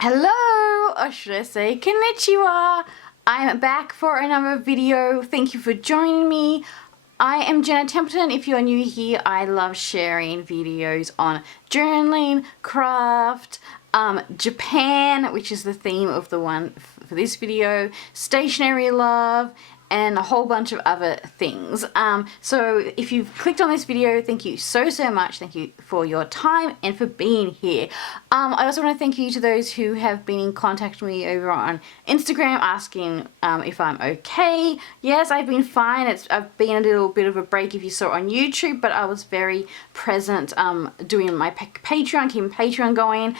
Hello, or should I say konnichiwa. I'm back for another video. Thank you for joining me. I am Jenna Templeton. If you're new here, I love sharing videos on journaling, craft, Japan, which is the theme of the one for this video, stationery love, and a whole bunch of other things. So if you've clicked on this video, thank you so much. Thank you for your time and for being here. I also want to thank you to those who have been in contact with me over on Instagram asking if I'm okay. Yes, I've been fine. I've been a little bit of a break if you saw on YouTube, but I was very present doing my Patreon, keeping Patreon going.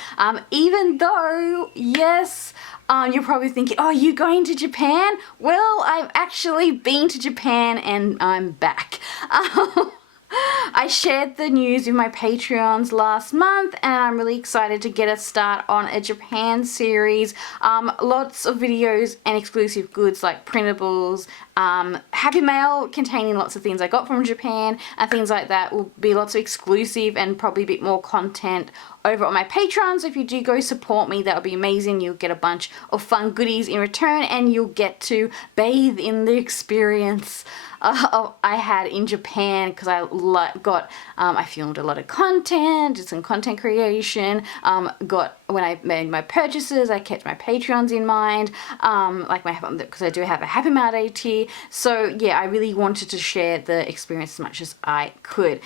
Even though, yes, you're probably thinking, oh, you going to Japan? Well, I've actually been to Japan and I'm back. I shared the news with my Patreons last month and I'm really excited to get a start on a Japan series. Lots of videos and exclusive goods like printables, happy mail containing lots of things I got from Japan and things like that. Will be lots of exclusive and probably a bit more content over on my Patreon. So if you do go support me, that would be amazing. You'll get a bunch of fun goodies in return and you'll get to bathe in the experience I had in Japan, because I filmed a lot of content, did some content creation, when I made my purchases, I kept my Patreons in mind, because I do have a Happy Mail Day tier. So yeah, I really wanted to share the experience as much as I could.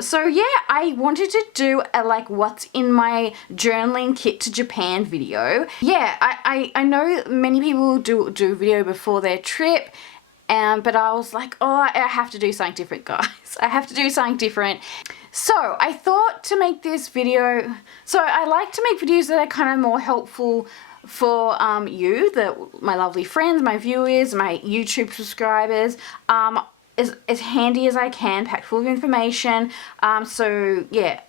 So yeah, I wanted to do a what's in my journaling kit to Japan video. Yeah, I know many people do a video before their trip, but I was like, oh, I have to do something different, guys. I have to do something different. So I thought to make this video, so I like to make videos that are kind of more helpful for you, my lovely friends, my viewers, my YouTube subscribers, as handy as I can, packed full of information. So yeah,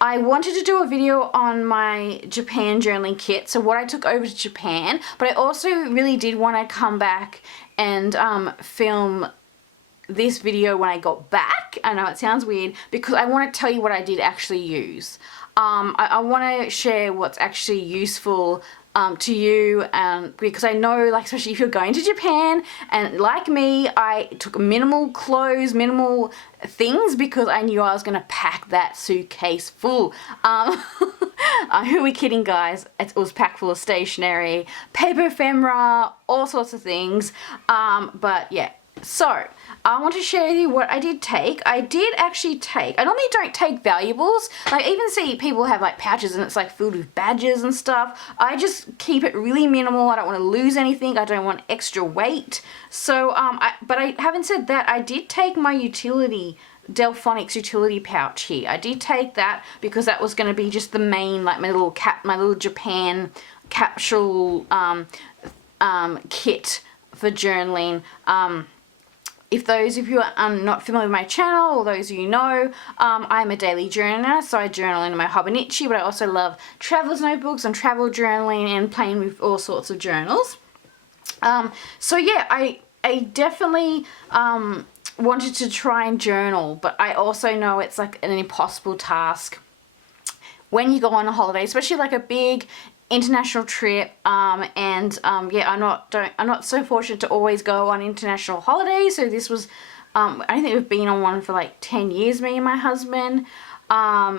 I wanted to do a video on my Japan journaling kit, so what I took over to Japan, but I also really did want to come back and film this video when I got back. I know it sounds weird, because I want to tell you what I did actually use. I want to share what's actually useful to you, because I know, especially if you're going to Japan, and like me, I took minimal clothes, minimal things, because I knew I was going to pack that suitcase full. Who are we kidding, guys? It was packed full of stationery, paper ephemera, all sorts of things. But yeah, so I want to share with you what I did take. I did actually take, I normally don't take valuables. I even see people have pouches and it's filled with badges and stuff. I just keep it really minimal. I don't want to lose anything. I don't want extra weight. So, but I haven't said that. I did take my Delphonics utility pouch here. I did take that because that was going to be just the main, my little Japan capsule kit for journaling. If those of you are not familiar with my channel, or those of you know, I'm a daily journaler, so I journal in my Hobonichi, but I also love traveler's notebooks and travel journaling and playing with all sorts of journals. So yeah, I definitely wanted to try and journal, but I also know it's an impossible task when you go on a holiday, especially a big international trip, yeah, I'm not so fortunate to always go on international holidays. So this was, I don't think we've been on one for 10 years, me and my husband.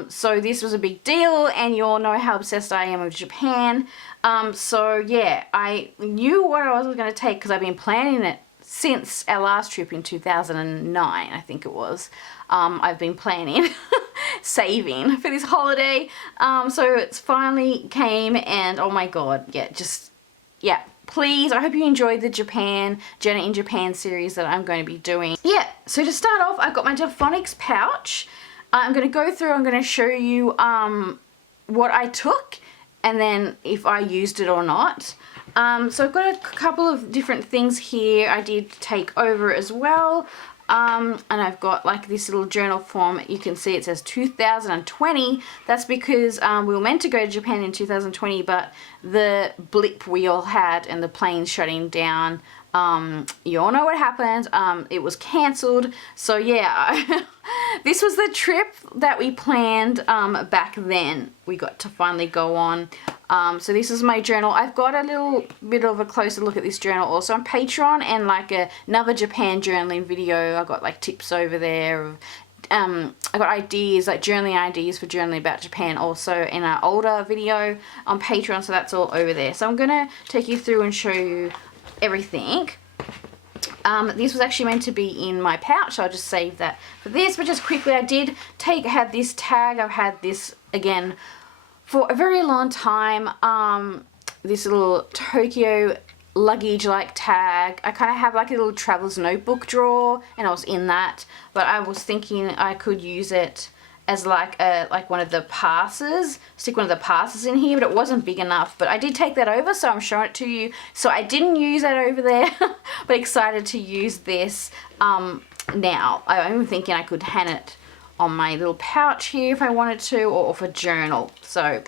So this was a big deal, and you all know how obsessed I am with Japan. So yeah, I knew what I was going to take because I've been planning it since our last trip in 2009, I think it was. I've been planning, saving for this holiday. So it's finally came, and oh my god, yeah, please, I hope you enjoyed the Jenna in Japan series that I'm going to be doing. Yeah, so to start off, I've got my Delphonics pouch. I'm going to go through, I'm going to show you what I took, and then if I used it or not. So I've got a couple of different things here I did take over as well. And I've got this little journal form. You can see it says 2020. That's because we were meant to go to Japan in 2020, but the blip we all had and the planes shutting down, you all know what happened. It was cancelled. So yeah, this was the trip that we planned back then. We got to finally go on. So this is my journal. I've got a little bit of a closer look at this journal also on Patreon, and like another Japan journaling video. I've got like tips over there of I got ideas, like journaling ideas for journaling about Japan also in an older video on Patreon, so that's all over there. So I'm gonna take you through and show you everything. This was actually meant to be in my pouch, so I'll just save that for this. But just quickly, I had this tag. I've had this again for a very long time. This little Tokyo luggage like tag. I kind of have like a little traveler's notebook drawer, and I was in that, but I was thinking I could use it as like one of the passes, stick one of the passes in here, but it wasn't big enough. But I did take that over, so I'm showing it to you. So I didn't use that over there, but excited to use this now. I'm thinking I could hang it on my little pouch here if I wanted to, or for journal. So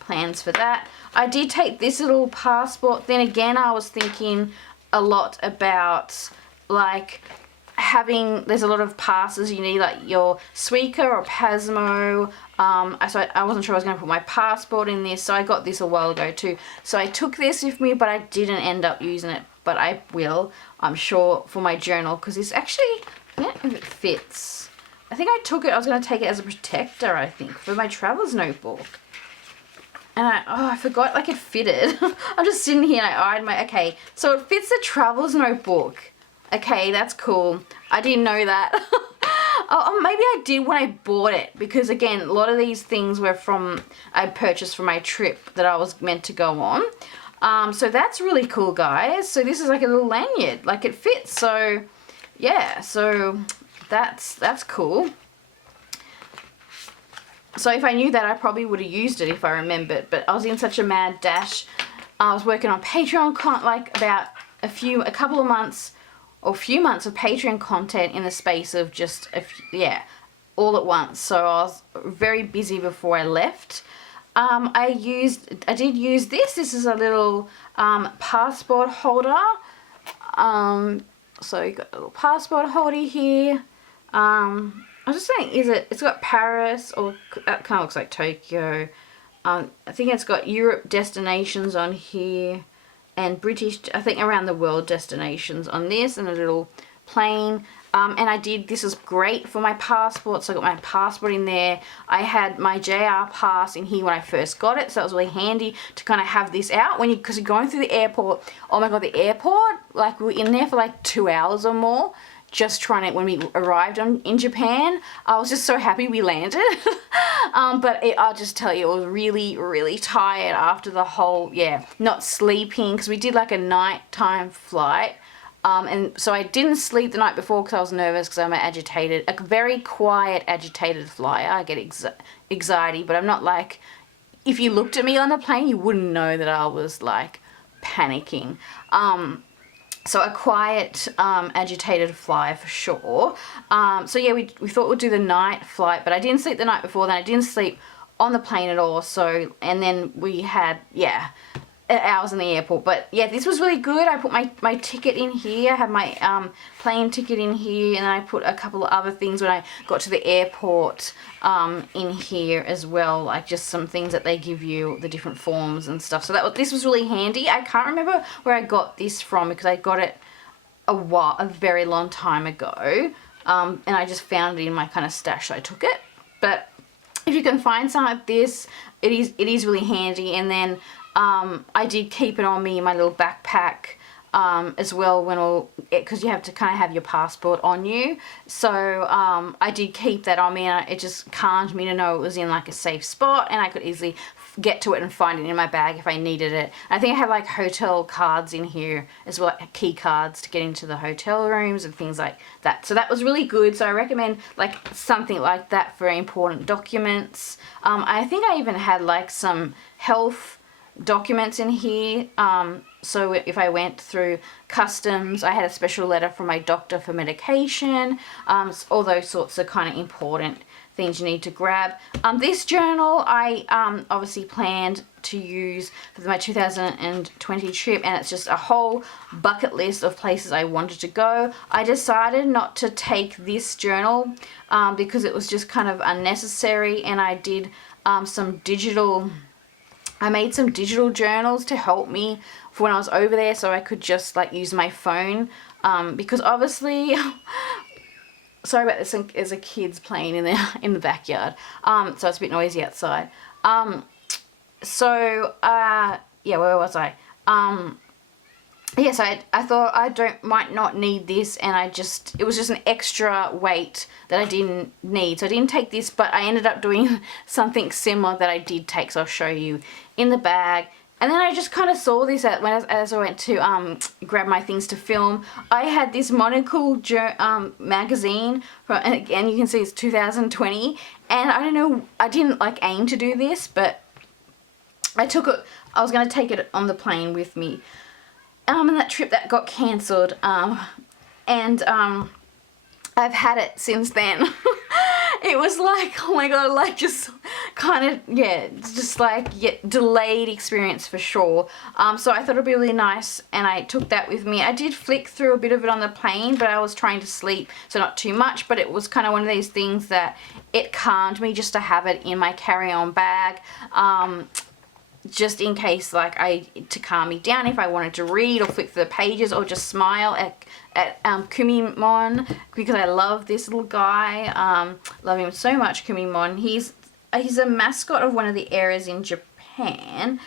plans for that. I did take this little passport. Then again, I was thinking a lot about like there's a lot of passes you need, like your Suica or Pasmo. So I wasn't sure I was going to put my passport in this, so I got this a while ago too. So I took this with me, but I didn't end up using it, but I will, I'm sure, for my journal, because it's actually, I don't know if it fits. I think I took it, I was going to take it as a protector, I think, for my traveler's notebook. And I forgot, like, it fitted. I'm just sitting here and I eyed okay, so it fits the traveler's notebook. Okay, that's cool. I didn't know that. Oh, maybe I did when I bought it, because again, a lot of these things were I purchased for my trip that I was meant to go on. So that's really cool, guys. So this is like a little lanyard, like it fits. So yeah, so that's cool. So if I knew that, I probably would have used it if I remembered, but I was in such a mad dash. I was working on Patreon like about a couple of months or few months of Patreon content in the space of just all at once. So I was very busy before I left. I did use this. This is a little passport holder. So you got a little passport holder here. I was just saying, it's got Paris, or that kind of looks like Tokyo. I think it's got Europe destinations on here, and British, I think, around the world destinations on this, and a little plane. And this is great for my passport, so I got my passport in there. I had my JR pass in here when I first got it, so that was really handy to kind of have this out because you're going through the airport. Oh my god, the airport, like we were in there for like 2 hours or more, just trying to, when we arrived in Japan. I was just so happy we landed. But I'll just tell you, I was really, really tired after the whole, not sleeping, because we did like a nighttime flight. And so I didn't sleep the night before because I was nervous, because I'm a very quiet, agitated flyer. I get anxiety, but I'm not like, if you looked at me on the plane, you wouldn't know that I was like panicking. So a quiet, agitated flyer for sure. So yeah, we thought we'd do the night flight, but I didn't sleep the night before, then I didn't sleep on the plane at all. So, and then we had, hours in the airport. But yeah, this was really good. I put my ticket in here. I have my plane ticket in here, and then I put a couple of other things when I got to the airport in here as well, like just some things that they give you, the different forms and stuff. So this was really handy. I can't remember where I got this from, because I got it a very long time ago, and I just found it in my kind of stash, so I took it. But if you can find something like this, it is really handy. And then I did keep it on me in my little backpack as well, because you have to kind of have your passport on you. So I did keep that on me, and it just calmed me to know it was in like a safe spot, and I could easily get to it and find it in my bag if I needed it. I think I have like hotel cards in here as well, key cards to get into the hotel rooms and things like that. So that was really good. So I recommend like something like that for important documents. I think I even had like some health documents in here, so if I went through customs, I had a special letter from my doctor for medication, all those sorts of kind of important things you need to grab. This journal I obviously planned to use for my 2020 trip, and it's just a whole bucket list of places I wanted to go. I decided not to take this journal because it was just kind of unnecessary, and I did some digital I made some digital journals to help me for when I was over there, so I could just like use my phone, because obviously sorry about this, there's a kids playing in the backyard, so it's a bit noisy outside. Yeah, where was I? Yeah, so I thought I might not need this, and it was just an extra weight that I didn't need. So I didn't take this, but I ended up doing something similar that I did take, so I'll show you in the bag. And then I just kind of saw this as I went to grab my things to film. I had this Monocle magazine, and again you can see it's 2020, and I don't know, I didn't like aim to do this, but I took it, I was going to take it on the plane with me. And that trip that got cancelled, and I've had it since then. It was like, oh my god, like just kind of, yeah, just like, yeah, delayed experience for sure. So I thought it'd be really nice, and I took that with me. I did flick through a bit of it on the plane, but I was trying to sleep, so not too much, but it was kind of one of these things that it calmed me just to have it in my carry-on bag. Just in case, like, to calm me down if I wanted to read or flick through the pages or just smile at Kumimon, because I love this little guy. Love him so much, Kumimon. He's a mascot of one of the areas in Japan.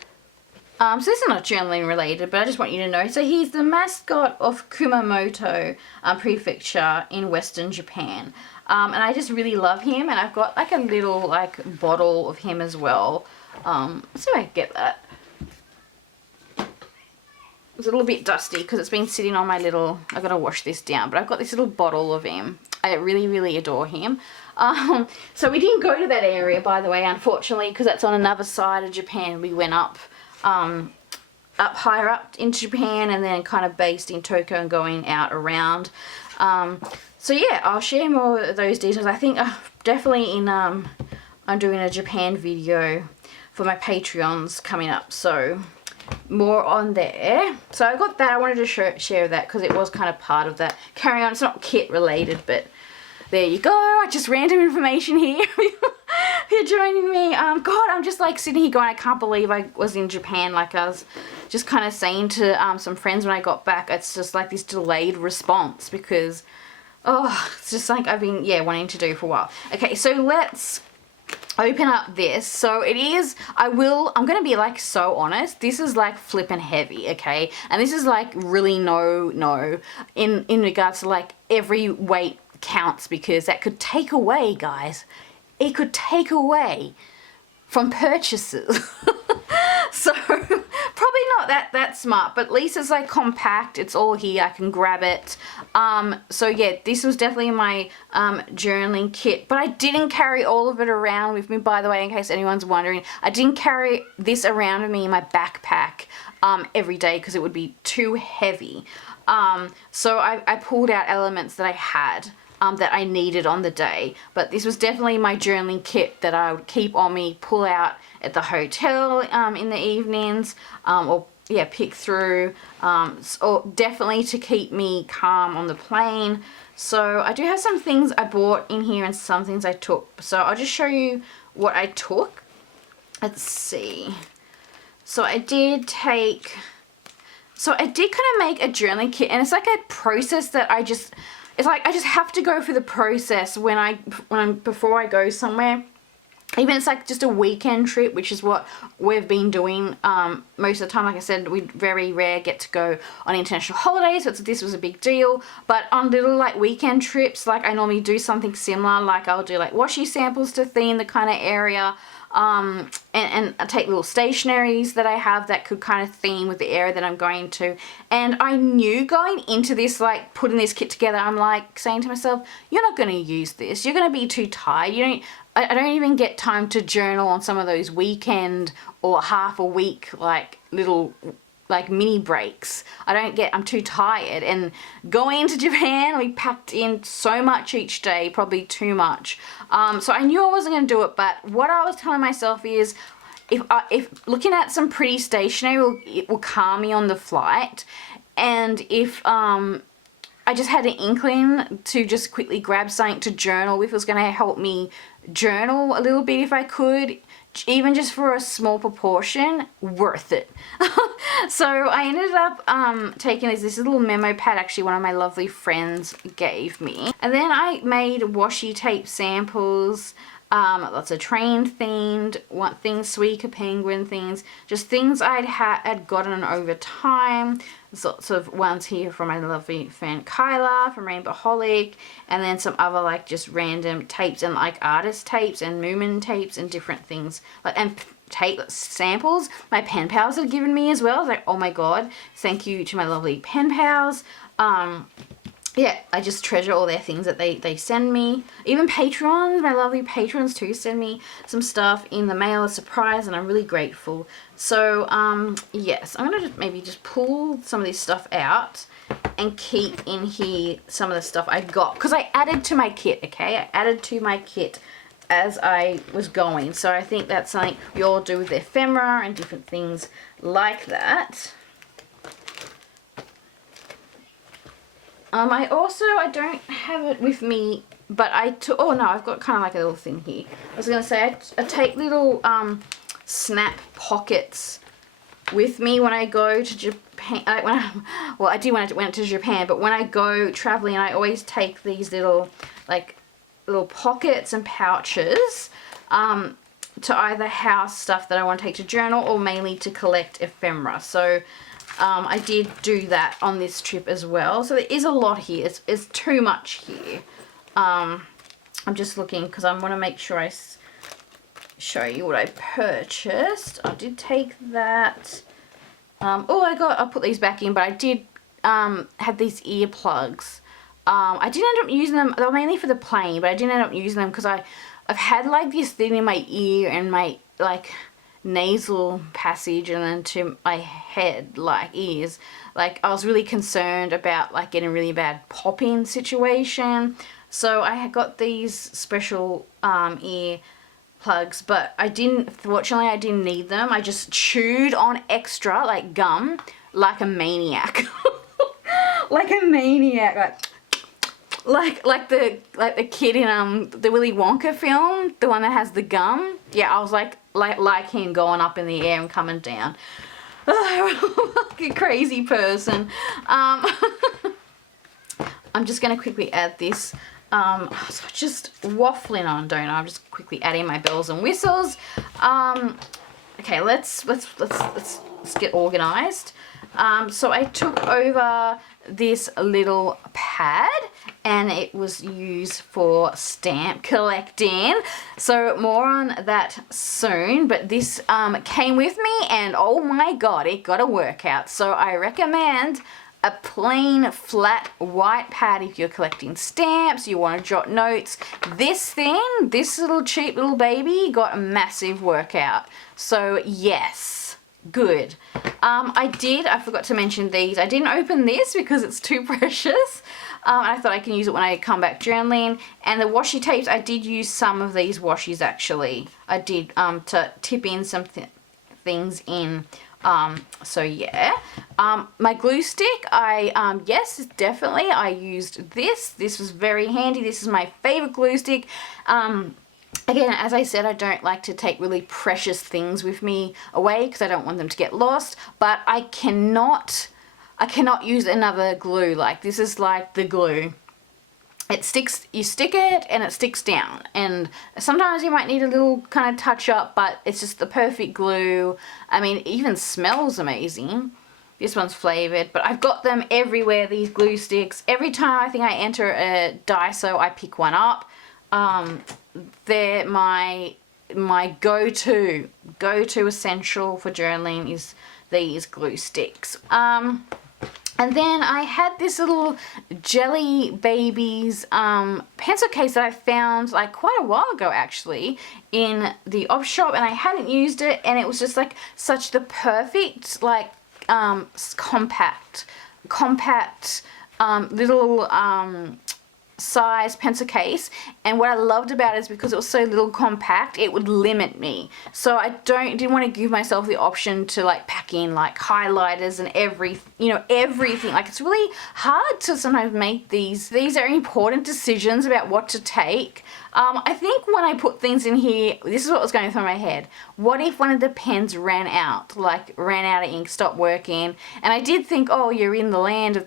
So this is not journaling related, but I just want you to know. So he's the mascot of Kumamoto Prefecture in Western Japan. And I just really love him, and I've got like a little like bottle of him as well. So I get that. It's a little bit dusty because it's been sitting on my little, I've got to wash this down, but I've got this little bottle of him. I really, really adore him. So we didn't go to that area, by the way, unfortunately, because that's on another side of Japan. We went up higher up into Japan, and then kind of based in Tokyo and going out around. So yeah, I'll share more of those details. I think definitely I'm doing a Japan video for my Patreons coming up, so more on there. So I got that. I wanted to share that because it was kind of part of that carry on. It's not kit related, but there you go. Just random information here. If you're joining me, God, I'm just like sitting here going, I can't believe I was in Japan. Like I was just kind of saying to some friends when I got back, it's just like this delayed response because, oh, it's just like I've been, yeah, wanting to do for a while. Okay, so let's open up this. So it is, I'm gonna be like so honest, this is like flippin' heavy, okay? And this is like really no in regards to like every weight counts, because that could take away, guys, it could take away from purchases. So probably not that smart, but at least it's like compact, it's all here, I can grab it. So yeah, this was definitely my journaling kit, but I didn't carry all of it around with me, by the way, in case anyone's wondering. I didn't carry this around with me in my backpack every day because it would be too heavy. So I pulled out elements that I had that I needed on the day, but this was definitely my journaling kit that I would keep on me, pull out at the hotel in the evenings, or yeah, pick through, or definitely to keep me calm on the plane. So I do have some things I bought in here and some things I took, so I'll just show you what I took. Let's see. So I did kind of make a journaling kit, and it's like a process that it's like I just have to go through the process before I go somewhere. Even it's like just a weekend trip, which is what we've been doing most of the time. Like I said, we very rare get to go on international holidays, so this was a big deal. But on little like weekend trips, like I normally do something similar. Like I'll do like washi samples to theme the kind of area. And I take little stationaries that I have that could kind of theme with the area that I'm going to. And I knew going into this, like putting this kit together, I'm like saying to myself, you're not going to use this. You're going to be too tired. I don't even get time to journal on some of those weekend or half a week, like little like mini breaks. I'm too tired. And going into Japan, we packed in so much each day, probably too much. So I knew I wasn't going to do it, but what I was telling myself is if looking at some pretty stationery it will calm me on the flight, and if I just had an inkling to just quickly grab something to journal with, it was going to help me journal a little bit if I could even just for a small proportion, worth it. So I ended up taking this little memo pad, actually one of my lovely friends gave me. And then I made washi tape samples, lots of train themed things, Suica penguin things, just things had gotten over time. Lots of ones here from my lovely friend Kyla from Rainbowholic, and then some other like just random tapes and like artist tapes and Moomin tapes and different things, like, and tape samples my pen pals had given me as well. I was like, oh my god, thank you to my lovely pen pals. Yeah, I just treasure all their things that they send me. Even patrons, my lovely patrons too, send me some stuff in the mail as a surprise, and I'm really grateful. So, yes, I'm going to maybe just pull some of this stuff out and keep in here some of the stuff I got. Because I added to my kit, okay? I added to my kit as I was going. So I think that's something we all do with ephemera and different things like that. I don't have it with me, but oh no, I've got kind of like a little thing here. I was going to say, I take little snap pockets with me when I go to Japan. I do when I went to Japan, but when I go traveling, I always take these little pockets and pouches to either house stuff that I want to take to journal or mainly to collect ephemera. So I did do that on this trip as well. So there is a lot here. It's too much here. I'm just looking because I want to make sure I show you what I purchased. I did take that. I'll put these back in, but I did have these earplugs. I didn't end up using them. They were mainly for the plane, but I didn't end up using them because I've had like this thing in my ear and my like nasal passage and then to my head, like ears. Like I was really concerned about like getting a really bad popping situation. So I had got these special ear plugs, but fortunately I didn't need them. I just chewed on extra like gum like a maniac. Like a maniac, like the kid in the Willy Wonka film, the one that has the gum. Yeah, I was like him, going up in the air and coming down. Like a crazy person. I'm just gonna quickly add this. So just waffling on, don't I? I'm just quickly adding my bells and whistles. Okay, let's get organized. So I took over this little pad and it was used for stamp collecting. So more on that soon, but this came with me and oh my god, it got a workout. So I recommend a plain flat white pad if you're collecting stamps, you want to jot notes. This little cheap little baby got a massive workout. So yes, good. I forgot to mention these. I didn't open this because it's too precious. I thought I can use it when I come back journaling. And the washi tapes, I did use some of these washies actually. I did to tip in some things in. So yeah. My glue stick, yes, definitely I used this. This was very handy. This is my favorite glue stick. Again, as I said, I don't like to take really precious things with me away because I don't want them to get lost, but I cannot use another glue. Like this is like the glue. It sticks, you stick it and it sticks down, and sometimes you might need a little kind of touch up, but it's just the perfect glue. I mean, it even smells amazing. This one's flavored, but I've got them everywhere, these glue sticks. Every time I think I enter a Daiso, I pick one up. They're my go-to essential for journaling is these glue sticks. And then I had this little Jelly Babies pencil case that I found like quite a while ago actually in the op shop, and I hadn't used it, and it was just like such the perfect like compact little size pencil case, and what I loved about it is because it was so little compact, it would limit me. So I didn't want to give myself the option to like pack in like highlighters and everything. Like, it's really hard to sometimes make these are important decisions about what to take. I think when I put things in here, this is what was going through my head. What if one of the pens ran out of ink, stopped working? And I did think, oh, you're in the land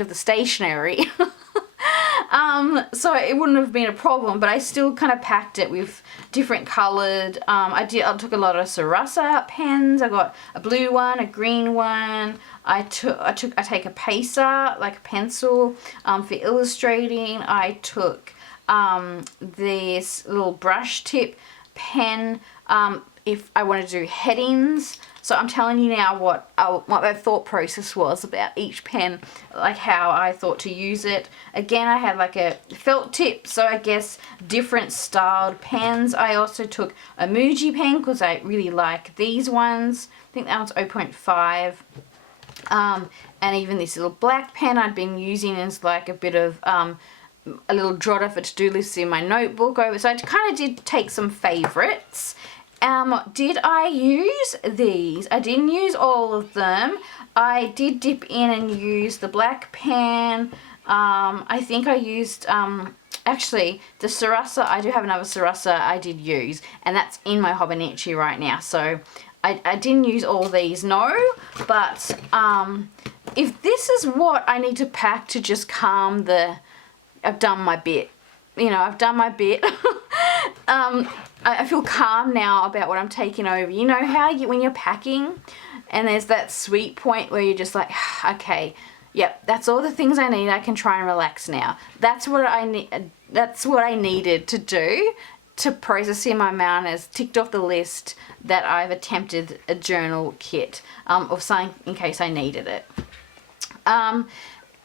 of the stationery. So it wouldn't have been a problem, but I still kind of packed it with different colored, I took a lot of Sarasa pens. I got a blue one, a green one. I take a pacer, like a pencil, for illustrating. I took this little brush tip pen if I want to do headings. So I'm telling you now what my thought process was about each pen, like how I thought to use it. Again, I had like a felt tip, so I guess different styled pens. I also took a Muji pen because I really like these ones. I think that one's 0.5. And even this little black pen I'd been using as like a bit of a little jotter for to-do lists in my notebook over. So I kind of did take some favorites. Did I use these? I didn't use all of them. I did dip in and use the black pen. I think I used, actually, the Sarasa, I do have another Sarasa I did use, and that's in my Hobonichi right now. So I didn't use all these, no, but if this is what I need to pack to just calm I've done my bit. You know, I've done my bit. I feel calm now about what I'm taking over. You know how when you're packing and there's that sweet point where you're just like, okay, yep, that's all the things I need. I can try and relax now. That's what I need. That's what I needed to do to process in my mind as ticked off the list that I've attempted a journal kit of something in case I needed it.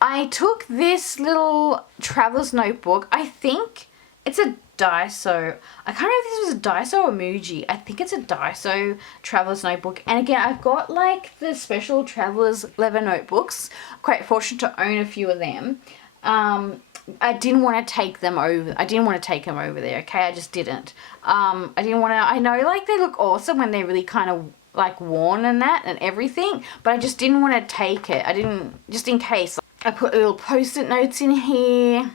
I took this little traveler's notebook. I think it's a Daiso. I can't remember if this was a Daiso or Muji. I think it's a Daiso traveler's notebook. And again, I've got like the special traveler's leather notebooks. Quite fortunate to own a few of them. I didn't want to take them over. I didn't want to take them over there, okay? I just didn't. I didn't want to, I know like they look awesome when they're really kind of like worn and that and everything, but I just didn't want to take it. I didn't, just in case. I put little post-it notes in here.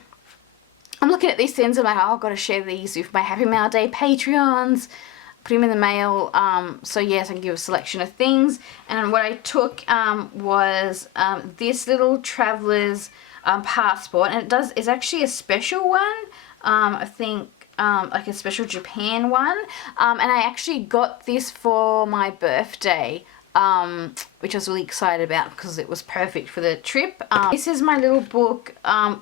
I'm looking at these things, I'm like, oh, I've got to share these with my Happy Mail Day Patreons. Put them in the mail. So yes, I can give a selection of things. And what I took was this little traveler's passport, and it's actually a special one. I think like a special Japan one. And I actually got this for my birthday. Which I was really excited about because it was perfect for the trip. This is my little book,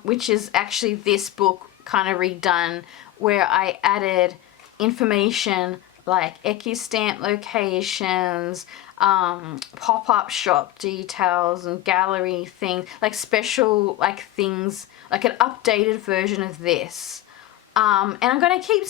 which is actually this book kind of redone, where I added information like Eki-stamp locations, pop-up shop details and gallery things, like special like things, like an updated version of this. And I'm going to keep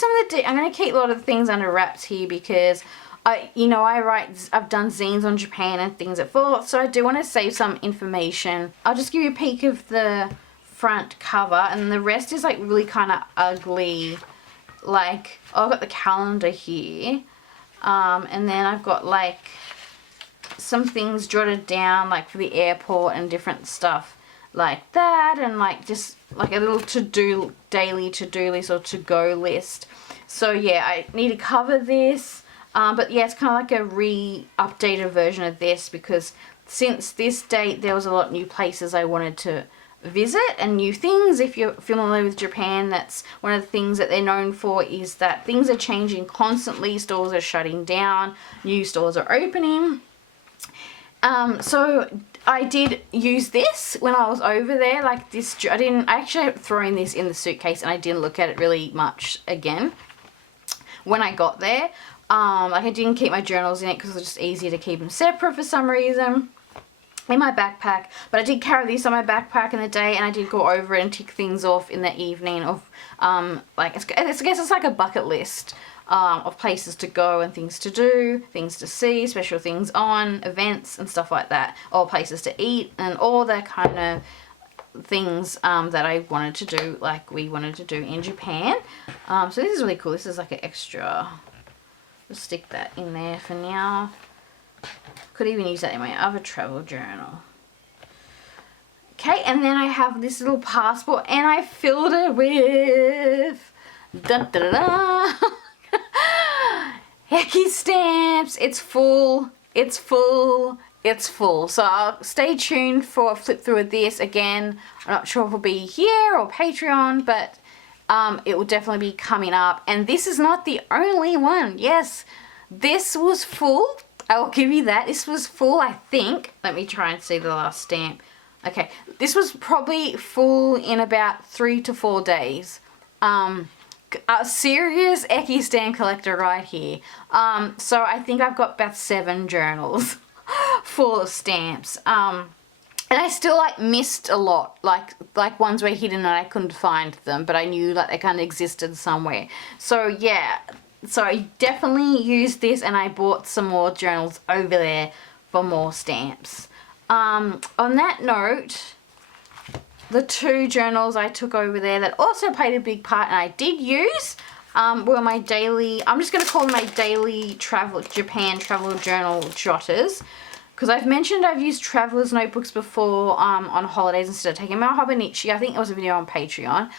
I'm going to keep a lot of the things under wraps here because I've done zines on Japan and things at Fall, so I do want to save some information. I'll just give you a peek of the front cover, and the rest is like really kind of ugly. Like, I've got the calendar here, and then I've got like some things jotted down like for the airport and different stuff like that, and like just like a little daily to-do list or to-go list. So yeah, I need to cover this. But yeah, it's kind of like a updated version of this because since this date, there was a lot of new places I wanted to visit and new things. If you're familiar with Japan, that's one of the things that they're known for, is that things are changing constantly. Stores are shutting down, new stores are opening. So I did use this when I was over there, like this. I actually had thrown this in the suitcase and I didn't look at it really much again when I got there. Like I didn't keep my journals in it because it was just easier to keep them separate for some reason in my backpack. But I did carry these on my backpack in the day, and I did go over it and tick things off in the evening of like I guess it's like a bucket list of places to go and things to do, things to see, special things on, events and stuff like that, or places to eat and all that kind of things that I wanted to do, like we wanted to do in Japan. So this is really cool. This is like an extra. Just stick that in there for now. Could even use that in my other travel journal. Okay, and then I have this little passport, and I filled it with dun, da, da, da. Hecky stamps. It's full. It's full. It's full. So I'll stay tuned for a flip through of this. Again, I'm not sure if it'll be here or Patreon, but it will definitely be coming up. And this is not the only one. Yes, this was full. I will give you that. This was full, I think. Let me try and see the last stamp. Okay, this was probably full in about 3 to 4 days. A serious Eki stamp collector right here. So I think I've got about 7 journals full of stamps. And I still like missed a lot, like ones were hidden and I couldn't find them, but I knew like they kind of existed somewhere. So yeah, so I definitely used this, and I bought some more journals over there for more stamps. On that note, the 2 journals I took over there that also played a big part and I did use were my daily, I'm just going to call them my daily Japan travel journal jotters. Because I've mentioned I've used traveler's notebooks before on holidays instead of taking my Hobonichi. I think it was a video on Patreon.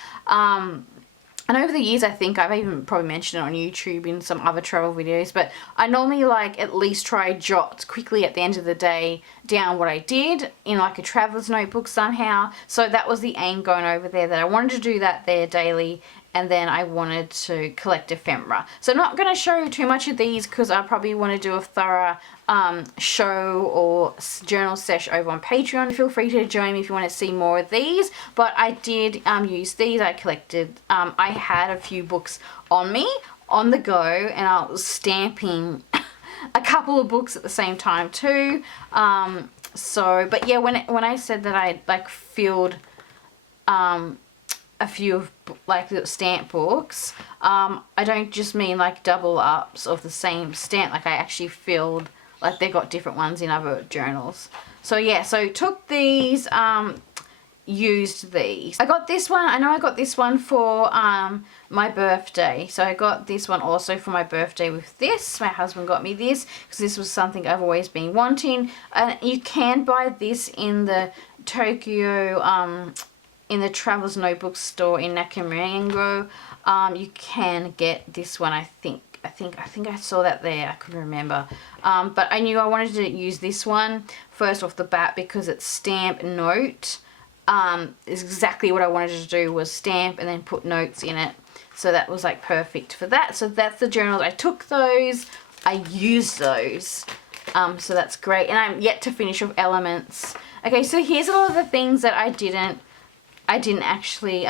And over the years, I think I've even probably mentioned it on YouTube in some other travel videos, but I normally like at least try jot quickly at the end of the day down what I did in like a traveler's notebook somehow. So that was the aim going over there, that I wanted to do that there daily, and then I wanted to collect ephemera. So I'm not going to show too much of these because I probably want to do a thorough show or journal sesh over on Patreon. Feel free to join me if you want to see more of these, but I did use these. I collected, I had a few books on me on the go, and I was stamping a couple of books at the same time too. But yeah, when I said that I like filled a few of like the stamp books, I don't just mean like double ups of the same stamp. Like I actually filled, like they got different ones in other journals. So yeah, so took these, used these. I got this one, I know I got this one for my birthday. So I got this one also for my birthday with this. My husband got me this because this was something I've always been wanting. And you can buy this in the Tokyo, in the Traveler's Notebook store in Nakamarengo. You can get this one, I think I saw that there. I couldn't remember. But I knew I wanted to use this one first off the bat because it's stamp note. Is exactly what I wanted to do, was stamp and then put notes in it. So that was like perfect for that. So that's the journals. I took those. I used those. So that's great. And I'm yet to finish with elements. Okay, so here's a lot of the things that I didn't actually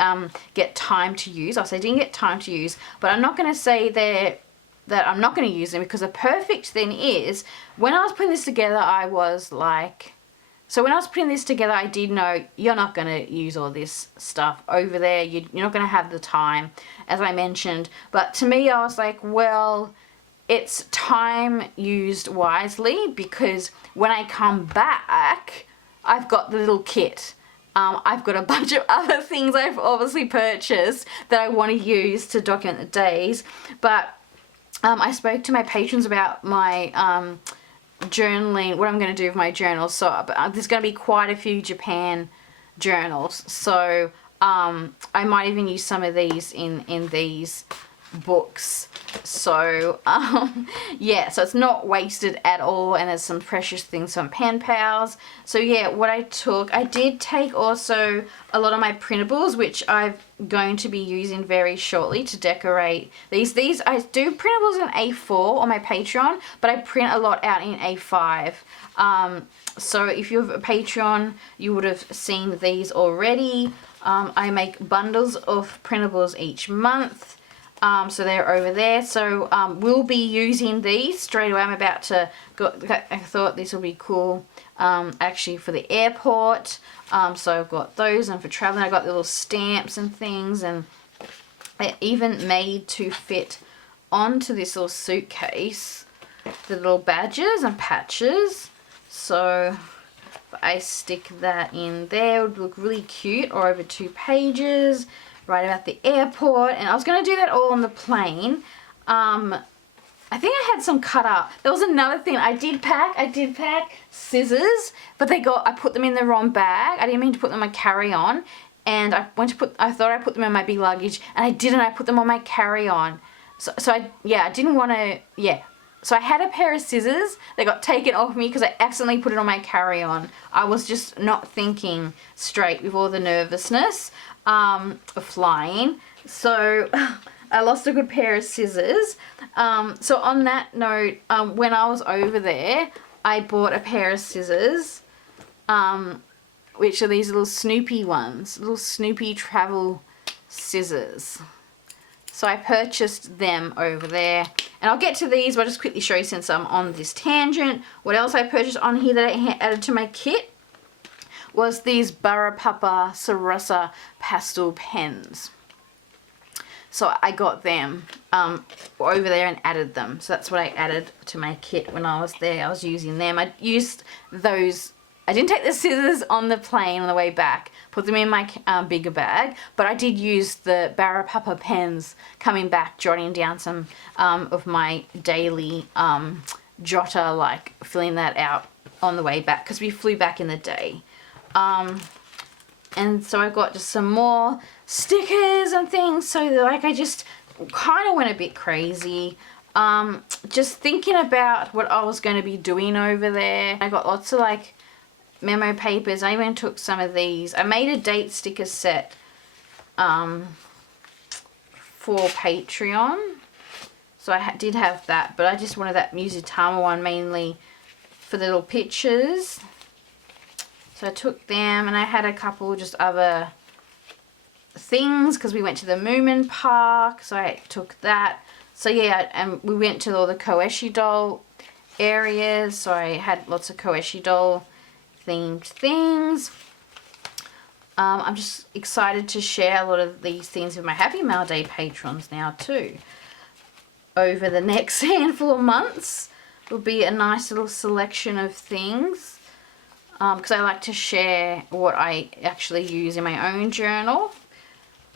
get time to use. I didn't get time to use, but I'm not going to say that I'm not going to use them, because the perfect thing is, when I was putting this together, I was like, so when I was putting this together, I did know you're not going to use all this stuff over there. You're not going to have the time, as I mentioned. But to me, I was like, well, it's time used wisely, because when I come back, I've got the little kit. I've got a bunch of other things I've obviously purchased that I want to use to document the days. But I spoke to my patrons about my journaling, what I'm going to do with my journals. So there's going to be quite a few Japan journals. So I might even use some of these in these books. So yeah, so it's not wasted at all, and there's some precious things from pen pals. So yeah, what I did take also a lot of my printables, which I'm going to be using very shortly to decorate these. I do printables in A4 on my Patreon, but I print a lot out in A5. So if you have a Patreon, you would have seen these already. I make bundles of printables each month. So they're over there. So we'll be using these straight away. I'm about to go. I thought this will be cool actually for the airport. So I've got those, and for traveling I got little stamps and things, and they're even made to fit onto this little suitcase, the little badges and patches. So But I stick that in there. It would look really cute, or over 2 pages, right about the airport. And I was going to do that all on the plane. I think I had some cut up. There was another thing. I did pack scissors, but I put them in the wrong bag. I didn't mean to put them in my carry-on. And I thought I put them in my big luggage, and I didn't. I put them on my carry-on. So I didn't want to, So I had a pair of scissors that got taken off me because I accidentally put it on my carry-on. I was just not thinking straight with all the nervousness of flying. So I lost a good pair of scissors. So on that note, when I was over there, I bought a pair of scissors, which are these little Snoopy ones, little Snoopy travel scissors. So I purchased them over there. And I'll get to these, but I'll just quickly show you since I'm on this tangent. What else I purchased on here that I added to my kit was these Papa Sarasa pastel pens. So I got them over there and added them. So that's what I added to my kit when I was there. I was using them. I used those. I didn't take the scissors on the plane on the way back, put them in my bigger bag, but I did use the Papa pens coming back, jotting down some of my daily jotter, like filling that out on the way back, because we flew back in the day. And so I got just some more stickers and things, so like I just kind of went a bit crazy. Just thinking about what I was going to be doing over there. I got lots of like memo papers. I even took some of these. I made a date sticker set for Patreon, so I did have that, but I just wanted that Musitama one mainly for the little pictures. So I took them, and I had a couple just other things because we went to the Moomin Park, so I took that. So yeah, and we went to all the Koeshi doll areas, so I had lots of Koeshi doll themed things. I'm just excited to share a lot of these things with my Happy Mail Day patrons now too. Over the next handful of months will be a nice little selection of things, because I like to share what I actually use in my own journal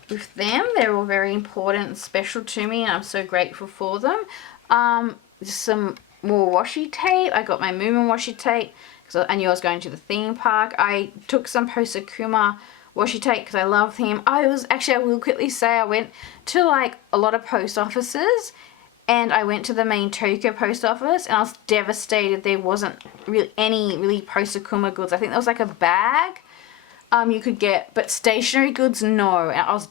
with them. They're all very important and special to me, and I'm so grateful for them. Just some more washi tape. I got my Moomin washi tape because I knew I was going to the theme park. I took some Posakuma washi tape because I love him. I will quickly say I went to like a lot of post offices, and I went to the main Tokyo post office, and I was devastated there wasn't really any Posakuma goods. I think there was like a bag you could get, but stationery goods, no. And I was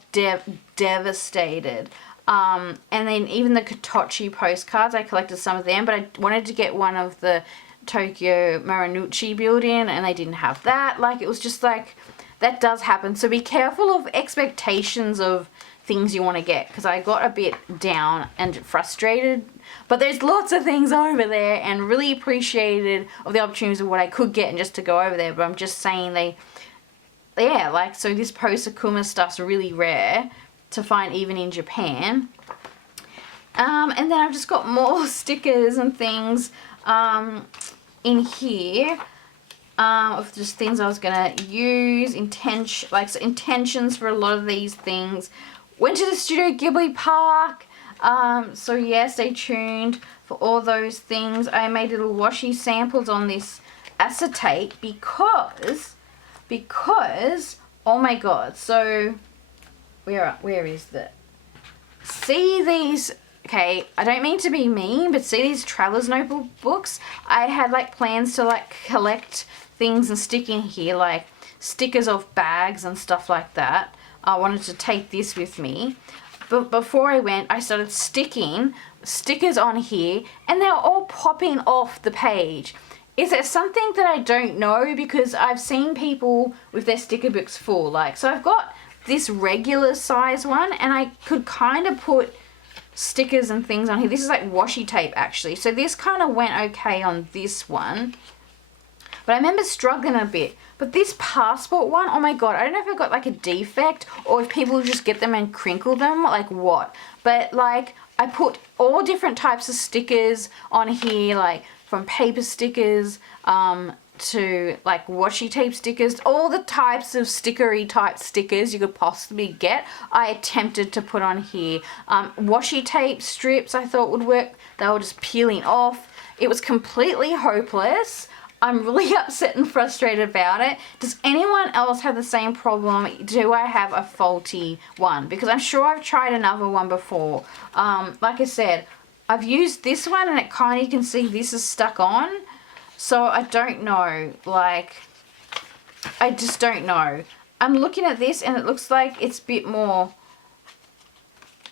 devastated. And then even the Kotochi postcards, I collected some of them, but I wanted to get one of the Tokyo Marunouchi building, and they didn't have that. Like, it was just like, that does happen. So be careful of expectations of things you want to get, because I got a bit down and frustrated, but there's lots of things over there, and really appreciated of the opportunities of what I could get and just to go over there. But I'm just saying so this Posakuma stuff's really rare to find even in Japan. And then I've just got more stickers and things in here of just things I was gonna use, intentions for a lot of these things. Went to the Studio Ghibli Park, so yeah, stay tuned for all those things. I made little washi samples on this acetate because oh my god, so where is that? See these, okay, I don't mean to be mean, but see these traveler's notebooks? I had like plans to like collect things and stick in here, like stickers of bags and stuff like that. I wanted to take this with me, but before I went, I started sticking stickers on here, and they're all popping off the page. Is there something that I don't know? Because I've seen people with their sticker books full. Like, so I've got this regular size one, and I could kind of put stickers and things on here. This is like washi tape actually, so this kind of went okay on this one, but I remember struggling a bit. But this passport one, oh my god, I don't know if I got like a defect or if people just get them and crinkle them, like what. But like, I put all different types of stickers on here, like from paper stickers to like washi tape stickers, all the types of stickery type stickers you could possibly get, I attempted to put on here. Washi tape strips I thought would work. They were just peeling off. It was completely hopeless. I'm really upset and frustrated about it. Does anyone else have the same problem? Do I have a faulty one? Because I'm sure I've tried another one before. Like I said, I've used this one and it kind of, you can see this is stuck on. So I don't know, like, I just don't know. I'm looking at this and it looks like it's a bit more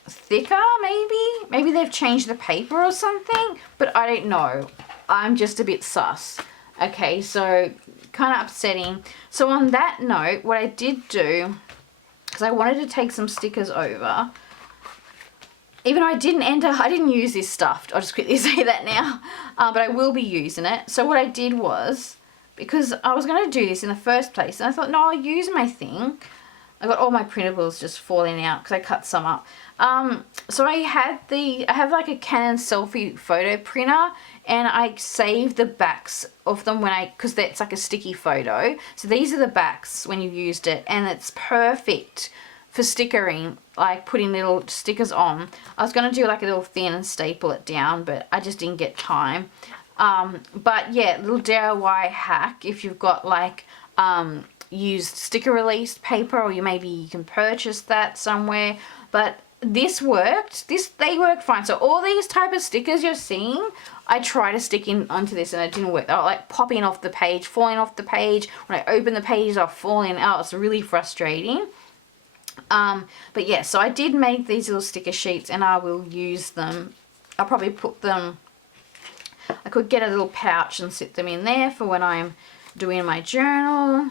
thicker, maybe? Maybe they've changed the paper or something, but I don't know. I'm just a bit sus. Okay, so kind of upsetting. So on that note, what I did do, because I wanted to take some stickers over, even though I didn't use this stuff, I'll just quickly say that now, but I will be using it. So what I did was, because I was going to do this in the first place, and I thought, no, I'll use my thing. I got all my printables just falling out because I cut some up. So I have like a Canon selfie photo printer, and I saved the backs of them because that's like a sticky photo. So these are the backs when you used it, and it's perfect for stickering, like putting little stickers on. I was going to do like a little thin and staple it down, but I just didn't get time. But yeah, little DIY hack if you've got like used sticker release paper, or maybe you can purchase that somewhere. But this worked. They work fine. So all these type of stickers you're seeing, I try to stick in onto this and it didn't work. They were like popping off the page, falling off the page. When I open the pages, they're falling out. It's really frustrating. But yeah, so I did make these little sticker sheets and I will use them. I'll probably put them, I could get a little pouch and sit them in there for when I'm doing my journal.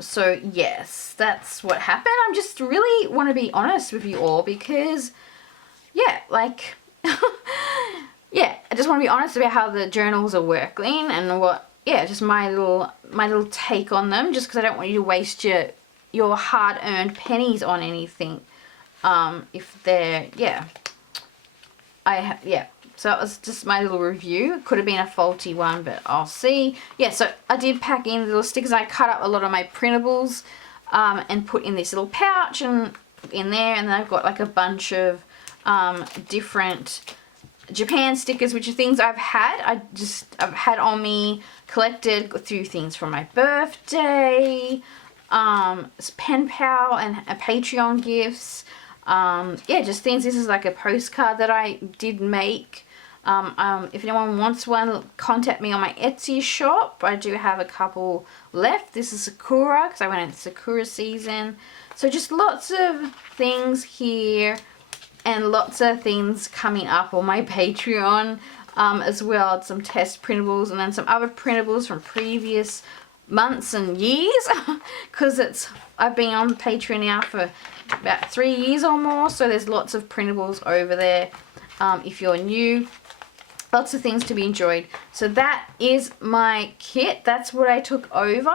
So yes, that's what happened. I'm just really want to be honest with you all because, yeah, like, yeah, I just want to be honest about how the journals are working and what, yeah, just my little take on them, just because I don't want you to waste your hard-earned pennies on anything. If they're, yeah, yeah. So that was just my little review. Could have been a faulty one, but I'll see. Yeah, so I did pack in little stickers. I cut up a lot of my printables and put in this little pouch and in there. And then I've got like a bunch of different Japan stickers, which are things I've had. I've had on me, collected through things from my birthday, pen pal and Patreon gifts. Yeah, just things. This is like a postcard that I did make. If anyone wants one, contact me on my Etsy shop. I do have a couple left. This is Sakura, because I went into Sakura season. So just lots of things here, and lots of things coming up on my Patreon as well. Some test printables, and then some other printables from previous months and years, because I've been on Patreon now for about 3 years or more, so there's lots of printables over there. If you're new, lots of things to be enjoyed. So that is my kit. That's what I took over.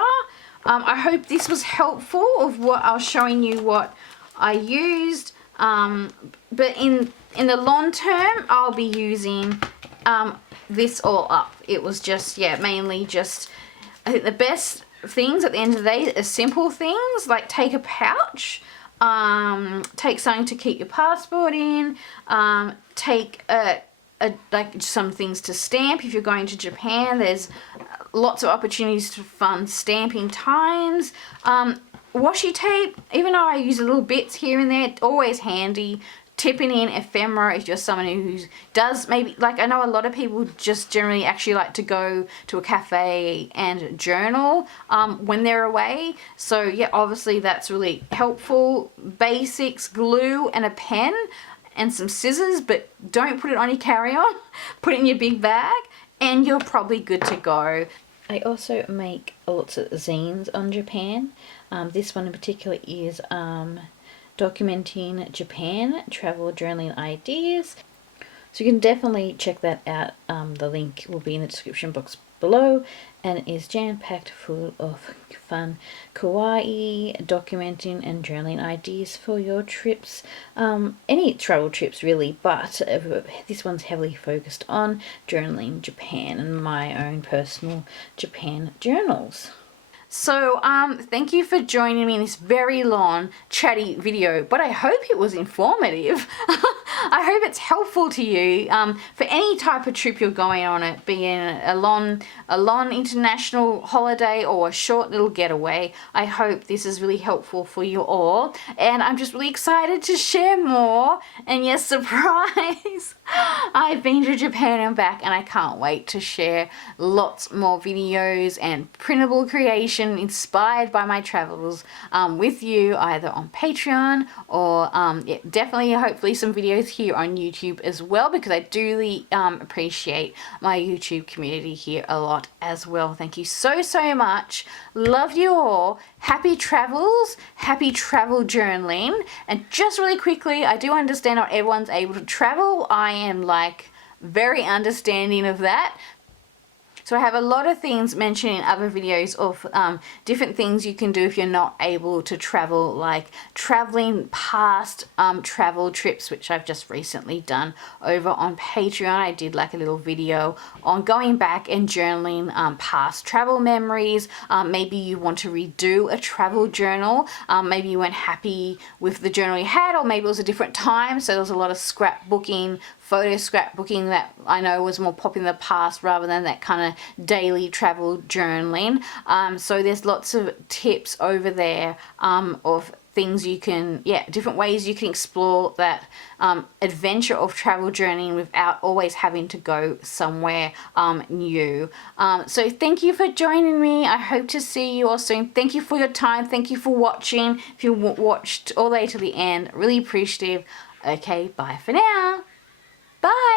I hope this was helpful of what I was showing you what I used, but in the long term I'll be using this all up. It was just, yeah, mainly just, I think the best things at the end of the day are simple things, like take a pouch, take something to keep your passport in, take like some things to stamp. If you're going to Japan, there's lots of opportunities for fun stamping times. Washi tape, even though I use little bits here and there, always handy. Tipping in ephemera if you're someone who does, maybe, like I know a lot of people just generally actually like to go to a cafe and journal when they're away. So yeah, obviously that's really helpful. Basics, glue and a pen and some scissors, but don't put it on your carry-on. Put it in your big bag and you're probably good to go. I also make lots of zines on Japan. This one in particular is documenting Japan travel journaling ideas. So you can definitely check that out. The link will be in the description box below, and it is jam-packed full of fun kawaii documenting and journaling ideas for your trips, any travel trips really, but this one's heavily focused on journaling Japan and my own personal Japan journals. So, thank you for joining me in this very long, chatty video, but I hope it was informative. I hope it's helpful to you for any type of trip you're going on, it being a long international holiday or a short little getaway. I hope this is really helpful for you all, and I'm just really excited to share more. And yes, surprise, I've been to Japan and back, and I can't wait to share lots more videos and printable creation inspired by my travels with you, either on Patreon or yeah, definitely hopefully some videos here on YouTube as well, because I do really appreciate my YouTube community here a lot as well. Thank you so much. Love you all. Happy travels, happy travel journaling. And just really quickly, I do understand not everyone's able to travel. I am like very understanding of that. So I have a lot of things mentioned in other videos of different things you can do if you're not able to travel, like traveling past travel trips, which I've just recently done over on Patreon. I did like a little video on going back and journaling past travel memories. Maybe you want to redo a travel journal. Maybe you weren't happy with the journal you had, or maybe it was a different time, so there was a lot of scrapbooking, photo scrapbooking that I know was more popular in the past rather than that kind of daily travel journaling. So there's lots of tips over there of things you can, different ways you can explore that adventure of travel journeying without always having to go somewhere new. So thank you for joining me. I hope to see you all soon. Thank you for your time. Thank you for watching. If you watched all the way to the end, really appreciative. Okay, bye for now. Bye.